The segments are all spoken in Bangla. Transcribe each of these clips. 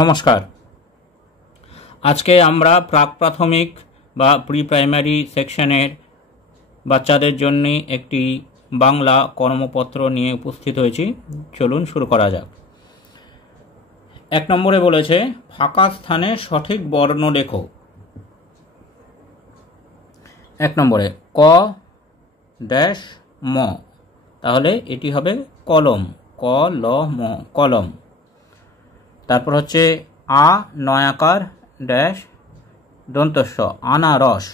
নমস্কার। আজকে আমরা প্রাক প্রাথমিক বা প্রি প্রাইমারি সেকশনের বাচ্চাদের জন্য একটি বাংলা কর্মপত্র নিয়ে উপস্থিত হয়েছি। চলুন শুরু করা যাক। 1 নম্বরে বলেছে ফাঁকা স্থানে সঠিক বর্ণ লেখো। 1 নম্বরে ক ড্যাশ ম, তাহলে এটি হবে কলম, ক ল ম কলম। তারপর হচ্ছে আ নয়াকার ড্যাশ দন্তস্ব আনারস,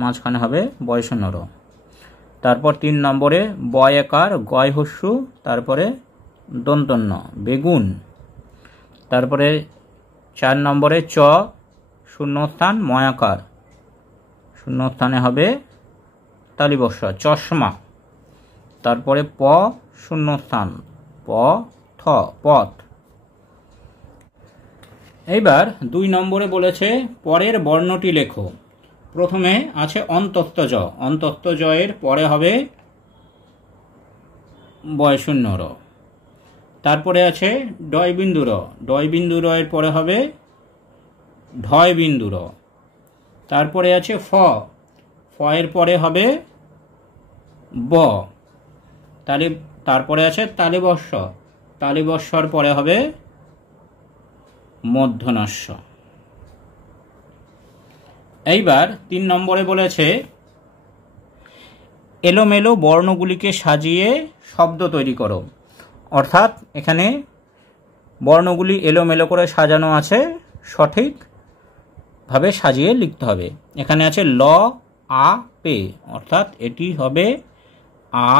মাঝখানে হবে বয়শূন্য র। তারপর 3 নম্বরে বয়কার গয় হস্যু, তারপরে দন্তন্য বেগুন। তারপরে 4 নম্বরে চ শূন্যস্থান ময়াকার, শূন্যস্থানে হবে তালিবস্য চশমা। তারপরে প শূন্যস্থান প থ পথ। এইবার 2 নম্বরে বলেছে পরের বর্ণটি লেখো। প্রথমে আছে অন্তস্থ জ, অন্তস্থ জয়ের পরে হবে বয়শূন্য র। তারপরে আছে ডয় বিন্দু র, ডয় বিন্দু র এর পরে হবে ঢয় বিন্দু র। তারপরে আছে ফ, ফ এর পরে হবে ব। তারপরে আছে তালিবস্য, তালিবস্যর পরে হবে মধ্যনস্য। এইবার 3 নম্বরে বলেছে এলোমেলো বর্ণগুলিকে সাজিয়ে শব্দ তৈরি করো। অর্থাৎ এখানে বর্ণগুলি এলোমেলো করে সাজানো আছে, সঠিকভাবে সাজিয়ে লিখতে হবে। এখানে আছে ল আ পে, অর্থাৎ এটি হবে আ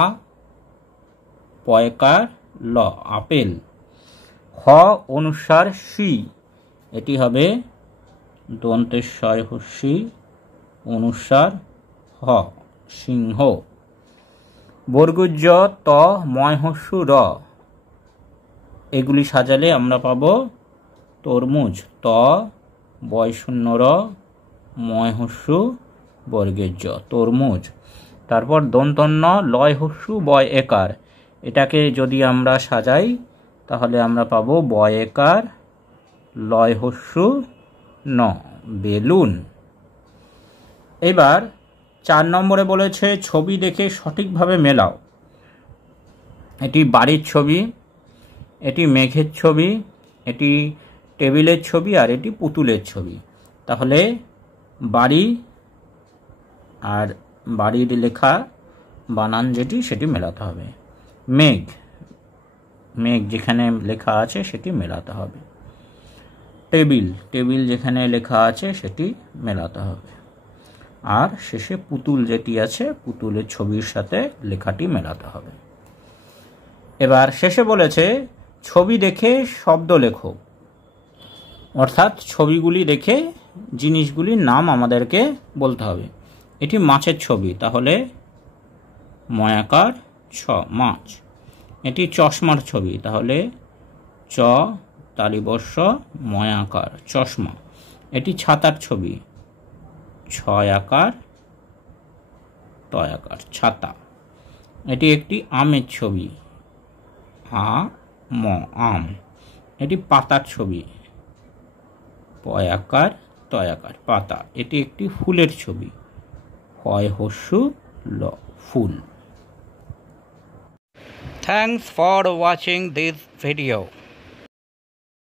পয়কার ল আপেল। হ অনুস্বার সি, এটি হবে দন্তেশ্বয় হস্যি অনুস্বার হ সিংহ। বর্গুজ্জ ত ময় হস্যু র, এগুলি সাজালে আমরা পাবো তরমুজ, ত বয়শূন্য র ময় হস্যু বর্গেজ্য তরমুজ। তারপর দন্তন্য লয় হস্যু বয় একার, এটাকে যদি আমরা সাজাই তাহলে আমরা পাবো বয় একার লয় হস্যু ন বেলুন। এবার 4 নম্বরে বলেছে ছবি দেখে সঠিকভাবে মেলাও। এটি বাড়ির ছবি, এটি মেঘের ছবি, এটি টেবিলের ছবি, আর এটি পুতুলের ছবি। তাহলে বাড়ি আর বাড়ির লেখা বানান যেটি সেটি মেলাতে হবে। মেঘ, মেঘ যেখানে লেখা আছে সেটি মেলাতে হবে। টেবিল, টেবিল যেখানে লেখা আছে সেটি মেলাতে হবে। আর শেষে পুতুল যেটি আছে পুতুলের ছবির সাথে লেখাটি মেলাতে হবে। এবার শেষে বলেছে ছবি দেখে শব্দ লেখো। অর্থাৎ ছবিগুলি দেখে জিনিসগুলির নাম আমাদেরকে বলতে হবে। এটি মাছের ছবি, তাহলে ময়াকার ছ মাছ। এটি চশমার ছবি, তাহলে চ তালিবস্য ময়াকার চশমা। এটি ছাতার ছবি, ছয় আকার তয়াকার ছাতা। এটি একটি আমের ছবি, আ ম আম। এটি পাতার ছবি, পয়াকার তয়াকার পাতা। এটি একটি ফুলের ছবি, হয় হস্যু ল ফুল। Thanks for watching this video.